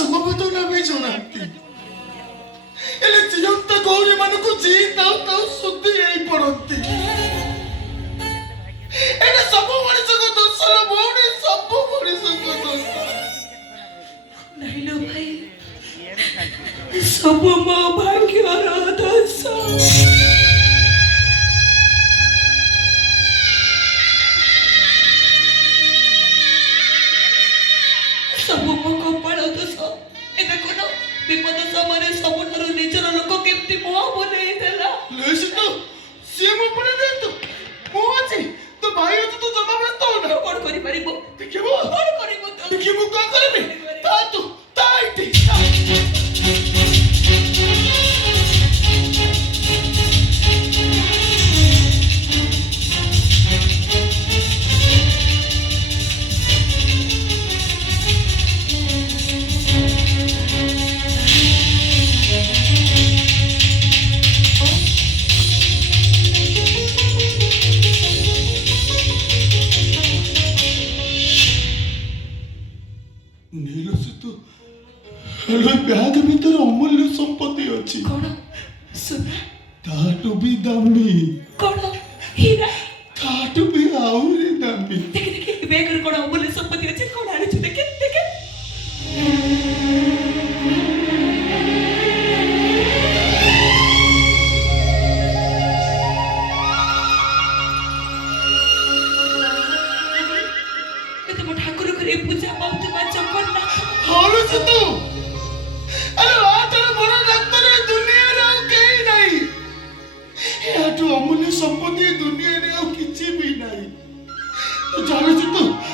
ସମବେତ ନାମେ ଜଣାନ୍ତି ହେଲେ ଜିଅନ୍ତା ଗୌରୀ ମାନଙ୍କୁ ଜି ତାଉ ତାଉ ଶୁଦ୍ଧି ହେଇ ପଡନ୍ତି। ଏଇଟା ସବୁ ମଣିଷଙ୍କ ଦୋଷ ଲୋ ଭଉଣୀ, ସବୁ ମଣିଷଙ୍କ ଦୋଷ। ନାଇଁ ଲୋ ଭାଇ, ସବୁ ମୋ ଭାଗ୍ୟର ଦୋଷ। ସବୁ ମୋ କପାଳ ଦୋଷ। ଏ ଦେଖୁନ, ବିପଦ ସମୟରେ ସବୁଠାରୁ ନିଜର ଲୋକ କେମିତି ମୁହଁ ବୁଲେଇ ଦେଲା। ସିଏ ମୋ ଉପରେ ଯେହେତୁ ମୁଁ ଅଛି, ତୋ ଭାଇ ଅଛି, ତୁ ଜମା ବ୍ୟସ୍ତ ହଉନା। କଣ କରିପାରିବ? ଦେଖିବୁ କଣ କରିବ ତୁ? ଦେଖିବୁ କଣ କରିବି? ତା ତୁ ତା ଏଠି ବ୍ୟାଗ ଭିତରେ ଅମୂଲ୍ୟ ସମ୍ପତ୍ତି ଅଛି। କଣ? ସୁନା? ତାଠୁ ବି ଦାମୀ। କଣ? ହୀରା? ତାଠୁ ବି ଆହୁରି ଦାମୀ। ଦେଖେ ଦେଖେ, ବ୍ୟାଗରେ କଣ ଅମୂଲ୍ୟ ସମ୍ପତ୍ତି ଅଛି? କଣ ଆଣିଛୁ? ଦେଖେ ଦେଖେ। ତମ ଠାକୁର ଘରେ ପୂଜା ପାଉଥିବା ଜଗନ୍ନାଥ। ହଳୁଛୁ ତୁ? ଆରେ ଆଠାରୁ ବଡ଼ ଡାକ୍ତର ଏ ଦୁନିଆରେ ଆଉ କେହି ନାହିଁ। ଏହାଠୁ ଅମୂଲ୍ୟ ସମ୍ପତ୍ତି ଏ ଦୁନିଆରେ ଆଉ କିଛି ବି ନାହିଁ। ତୁ ଜାଣୁଛୁ ତୁ